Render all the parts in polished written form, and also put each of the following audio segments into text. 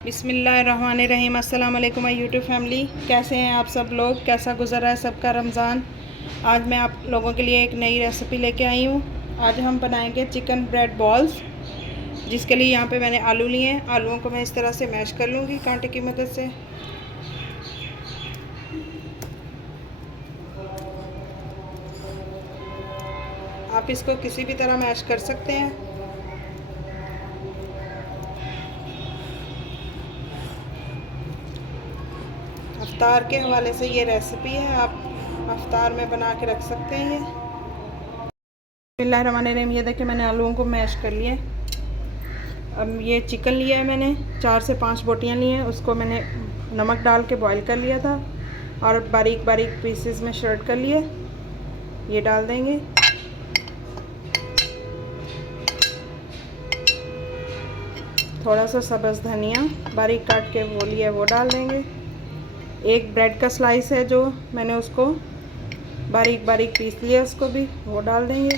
बिस्मिल्लाहिर्रहमानिर्रहीम। अस्सलाम वालेकुम माय यूट्यूब फैमिली। कैसे हैं आप सब लोग? कैसा गुजर रहा है सबका रमज़ान? आज मैं आप लोगों के लिए एक नई रेसिपी लेके आई हूँ। आज हम बनाएंगे चिकन ब्रेड बॉल्स, जिसके लिए यहाँ पे मैंने आलू लिए हैं। आलूओं को मैं इस तरह से मैश कर लूँगी कांटे की मदद से। आप इसको किसी भी तरह मैश कर सकते हैं। अफ्तार के हवाले से ये रेसिपी है, आप अफ्तार में बना के रख सकते हैं। ये बिस्मिल्लाहिर्रहमानिर्रहीम। ये देखिए मैंने आलूओं को मैश कर लिए। अब ये चिकन लिया है मैंने, 4 से 5 बोटियाँ ली हैं। उसको मैंने नमक डाल के बॉईल कर लिया था और बारीक बारीक पीसेस में शर्ट कर लिए। ये डाल देंगे। थोड़ा सा सब्ज़ धनिया बारीक काट के वो लिया, वो डाल देंगे। एक ब्रेड का स्लाइस है जो मैंने उसको बारीक बारीक पीस लिया, उसको भी वो डाल देंगे।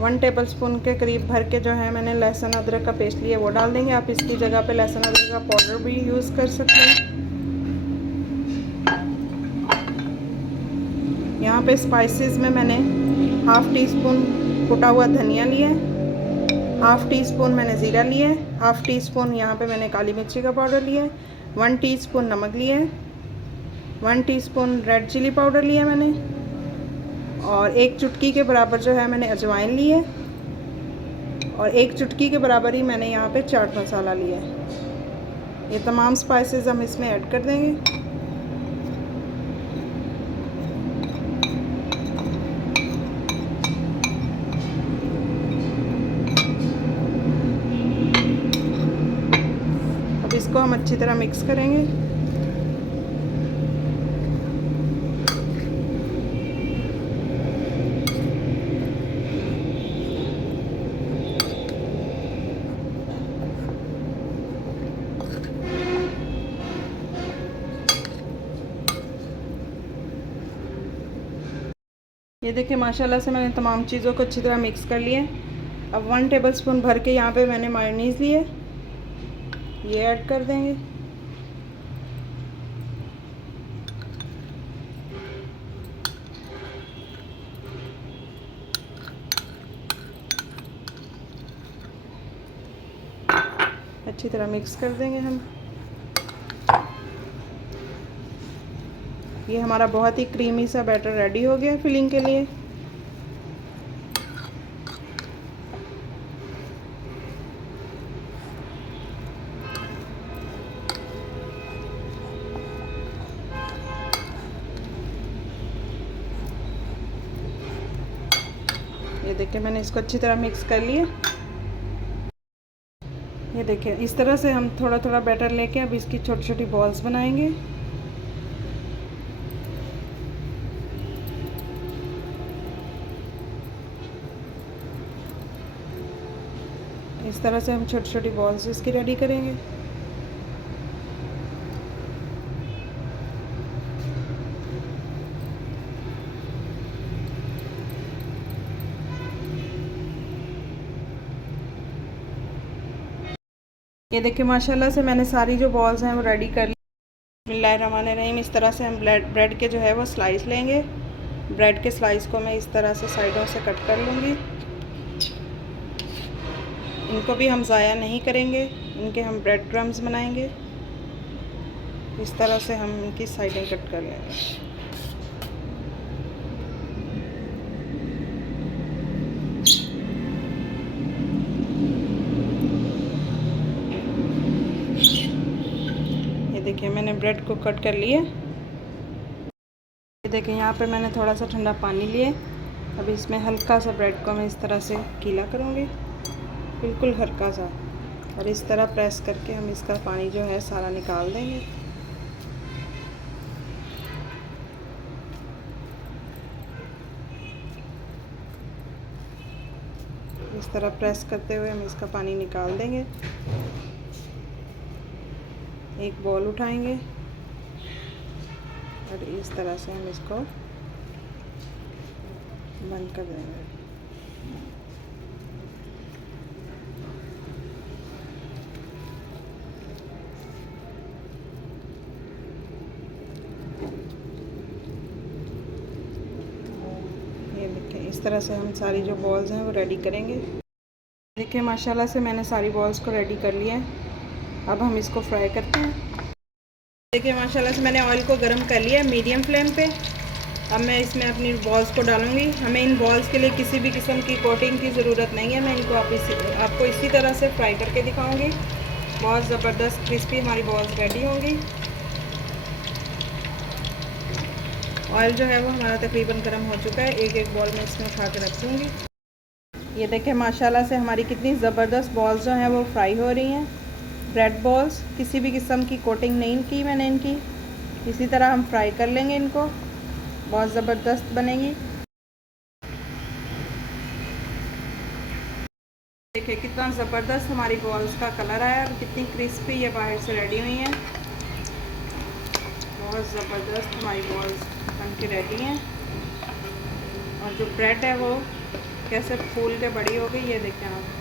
1 टेबलस्पून के करीब भर के जो है मैंने लहसुन अदरक का पेस्ट लिया, वो डाल देंगे। आप इसकी जगह पे लहसुन अदरक का पाउडर भी यूज़ कर सकते हैं। यहाँ पे स्पाइसेस में मैंने 1/2 टीस्पून कुटा हुआ धनिया लिया है, 1/2 टीस्पून मैंने ज़ीरा लिया है, 1/2 टीस्पून यहाँ पे मैंने काली मिर्ची का पाउडर लिया है, 1 टीस्पून नमक लिया है, 1 टीस्पून रेड चिली पाउडर लिया है मैंने, और 1 चुटकी के बराबर जो है मैंने अजवाइन ली है, और 1 चुटकी के बराबर ही मैंने यहाँ पे चाट मसाला लिया है। ये तमाम स्पाइसेस हम इसमें ऐड कर देंगे। अब इसको हम अच्छी तरह मिक्स करेंगे। ये देखिए माशाल्लाह से मैंने तमाम चीज़ों को अच्छी तरह मिक्स कर लिया। अब 1 टेबलस्पून भर के यहाँ पे मैंने मायोनीज़ लिए, ये ऐड कर देंगे। अच्छी तरह मिक्स कर देंगे हम। ये हमारा बहुत ही क्रीमी सा बैटर रेडी हो गया फिलिंग के लिए। ये देखिए मैंने इसको अच्छी तरह मिक्स कर लिया। ये देखिए इस तरह से हम थोड़ा थोड़ा बैटर लेके अब इसकी छोटी छोटी बॉल्स बनाएंगे। इस तरह से हम छोटी छोटी बॉल्स इसकी रेडी करेंगे। ये देखिए माशाल्लाह से मैंने सारी जो बॉल्स हैं वो रेडी कर ली। बिस्मिल्लाहिर्रहमानिर्रहीम। इस तरह से हम ब्रेड के जो है वो स्लाइस लेंगे। ब्रेड के स्लाइस को मैं इस तरह से साइडों से कट कर लूँगी। इनको भी हम ज़ाया नहीं करेंगे, इनके हम ब्रेड क्रम्स बनाएंगे। इस तरह से हम इनकी साइडें कट कर लेंगे। ये देखिए मैंने ब्रेड को कट कर लिए। ये देखिए यहाँ पे मैंने थोड़ा सा ठंडा पानी लिए। अब इसमें हल्का सा ब्रेड को मैं इस तरह से गीला करूँगी, बिल्कुल हल्का सा, और इस तरह प्रेस करके हम इसका पानी जो है सारा निकाल देंगे। इस तरह प्रेस करते हुए हम इसका पानी निकाल देंगे। एक बॉल उठाएंगे और इस तरह से हम इसको बंद कर देंगे। इस तरह से हम सारी जो बॉल्स हैं वो रेडी करेंगे। देखिए माशाल्लाह से मैंने सारी बॉल्स को रेडी कर लिया है। अब हम इसको फ्राई करते हैं। देखिए माशाल्लाह से मैंने ऑयल को गर्म कर लिया है मीडियम फ्लेम पे। अब मैं इसमें अपनी बॉल्स को डालूँगी। हमें इन बॉल्स के लिए किसी भी किस्म की कोटिंग की ज़रूरत नहीं है। मैं इनको आपको इसी तरह से फ्राई करके दिखाऊँगी। बहुत ज़बरदस्त क्रिस्पी हमारी बॉल्स रेडी होंगी। ऑयल जो है वो हमारा तकरीबन गर्म हो चुका है। एक एक बॉल में इसमें उठा के रख दूँगी। ये देखें माशाल्लाह से हमारी कितनी ज़बरदस्त बॉल्स जो हैं वो फ्राई हो रही हैं। ब्रेड बॉल्स, किसी भी किस्म की कोटिंग नहीं की मैंने इनकी। इसी तरह हम फ्राई कर लेंगे इनको, बहुत ज़बरदस्त बनेगी। देखिए कितना ज़बरदस्त हमारी बॉल्स का कलर आया और कितनी क्रिस्पी ये बाहर से रेडी हुई हैं। बहुत ज़बरदस्त हमारी बॉल्स बन के रेडी हैं। और जो ब्रेड है वो कैसे फूल के बड़ी हो गई, ये देखें आप।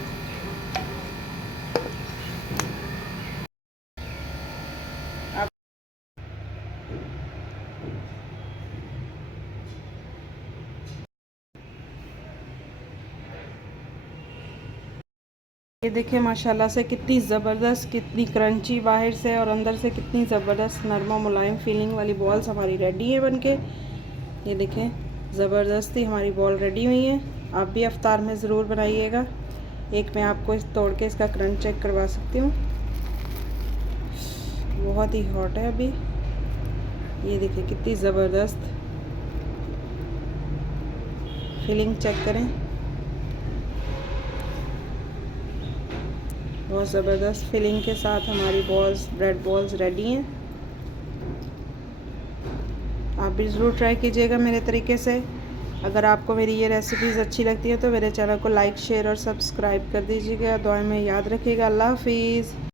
ये देखिए माशाल्लाह से कितनी ज़बरदस्त, कितनी क्रंची बाहर से और अंदर से कितनी ज़बरदस्त नरम और मुलायम फीलिंग वाली बॉल्स हमारी रेडी है बनके। ये देखें ज़बरदस्ती हमारी बॉल रेडी हुई है। आप भी इफ्तार में ज़रूर बनाइएगा। एक मैं आपको इस तोड़ के इसका क्रंच चेक करवा सकती हूँ। बहुत ही हॉट है अभी। ये देखिए कितनी ज़बरदस्त फीलिंग चेक करें। बहुत ज़बरदस्त फीलिंग के साथ हमारी बॉल्स, ब्रेड बॉल्स रेडी हैं। आप भी ज़रूर ट्राई कीजिएगा मेरे तरीके से। अगर आपको मेरी ये रेसिपीज़ अच्छी लगती है तो मेरे चैनल को लाइक, शेयर और सब्सक्राइब कर दीजिएगा। दुआ में याद रखिएगा। अल्लाह हाफिज़।